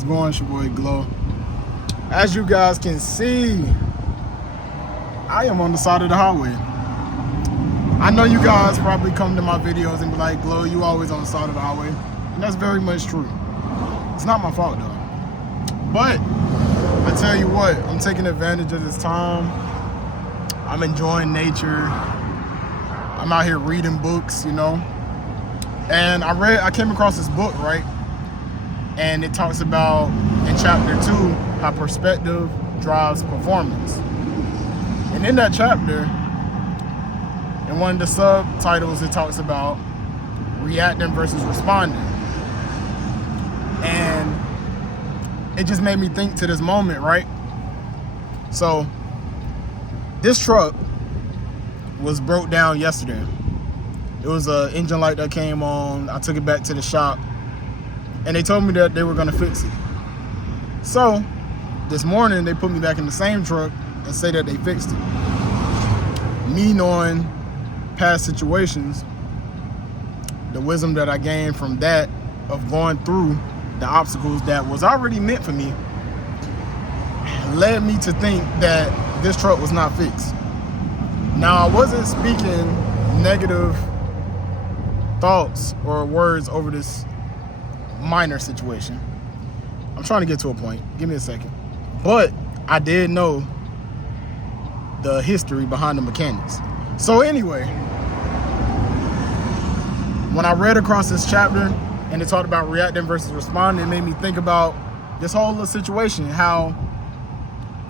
What's going on? It's your boy Glow. As you guys can see, I am on the side of the highway. I know you guys probably come to my videos and be like, Glow, you always on the side of the highway. And that's very much true. It's not my fault though. But I tell you what, I'm taking advantage of this time. I'm enjoying nature. I'm out here reading books, you know. And I came across this book, right? And it talks about, in chapter 2, how perspective drives performance. And in that chapter, in one of the subtitles, it talks about reacting versus responding. And it just made me think to this moment, right? So, this truck was broke down yesterday. It was an engine light that came on. I took it back to the shop, and they told me that they were gonna fix it. So, this morning, they put me back in the same truck and say that they fixed it. Me knowing past situations, the wisdom that I gained from that, of going through the obstacles that was already meant for me, led me to think that this truck was not fixed. Now, I wasn't speaking negative thoughts or words over this minor situation. I'm trying to get to a point. Give me a second. But I did know the history behind the mechanics. So anyway, when I read across this chapter and it talked about reacting versus responding, it made me think about this whole little situation, how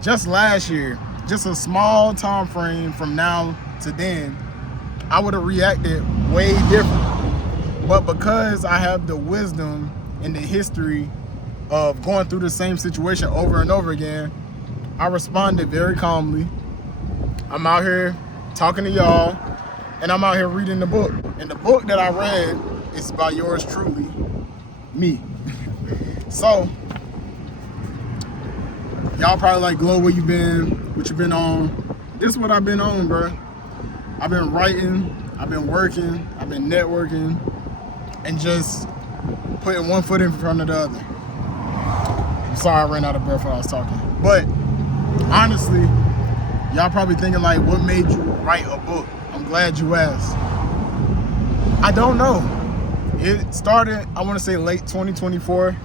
just last year, just a small time frame from now to then, I would have reacted way different. But because I have the wisdom and the history of going through the same situation over and over again, I responded very calmly. I'm out here talking to y'all, and I'm out here reading the book. And the book that I read is by yours truly, me. So, y'all probably like, Glow, where you been? What you been on? This is what I've been on, bro. I've been writing, I've been working, I've been networking, and just putting one foot in front of the other. I'm sorry I ran out of breath while I was talking. But honestly, y'all probably thinking like, what made you write a book? I'm glad you asked. I don't know. It started, I want to say late 2024.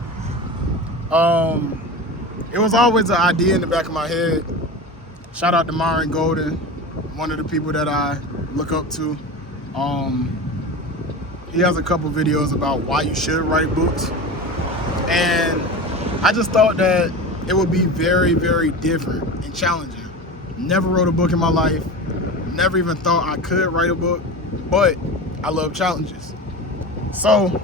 It was always an idea in the back of my head. Shout out to Myron Golden, one of the people that I look up to. He has a couple videos about why you should write books. And I just thought that it would be very, very different and challenging. Never wrote a book in my life. Never even thought I could write a book, but I love challenges. So,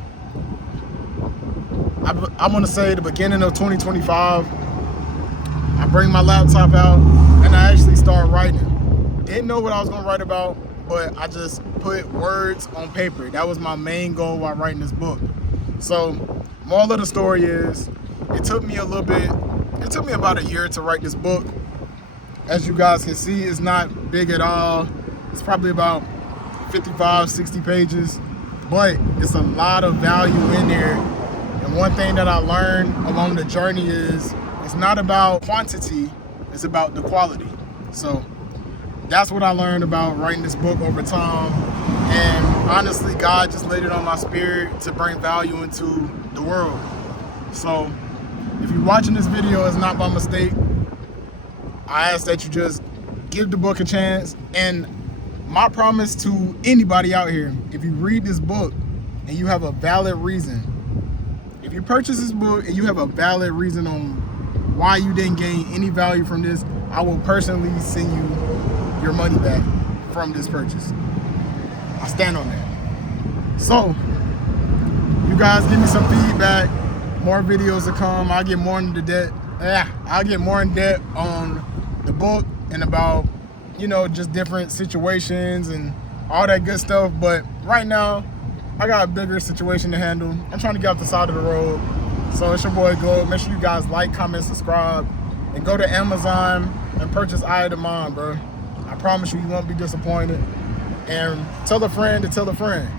I want to say the beginning of 2025, I bring my laptop out and I actually start writing. Didn't know what I was going to write about, but I just put words on paper. That was my main goal while writing this book. So, moral of the story is, it took me about a year to write this book. As you guys can see, it's not big at all. It's probably about 55, 60 pages, but it's a lot of value in there. And one thing that I learned along the journey is, it's not about quantity, it's about the quality. So that's what I learned about writing this book over time. And honestly, God just laid it on my spirit to bring value into the world. So if you're watching this video, it's not by mistake. I ask that you just give the book a chance. And my promise to anybody out here, if you read this book and you have a valid reason, if you purchase this book and you have a valid reason on why you didn't gain any value from this, I will personally send you your money back from this purchase. I stand on that. So, you guys give me some feedback. More videos to come. I'll get more into depth. I'll get more in depth on the book and about, you know, just different situations and all that good stuff. But right now, I got a bigger situation to handle. I'm trying to get off the side of the road. So it's your boy Glow. Make sure you guys like, comment, subscribe, and go to Amazon and purchase Eye of the Mind, bro. I promise you, you won't be disappointed. And tell a friend to tell a friend.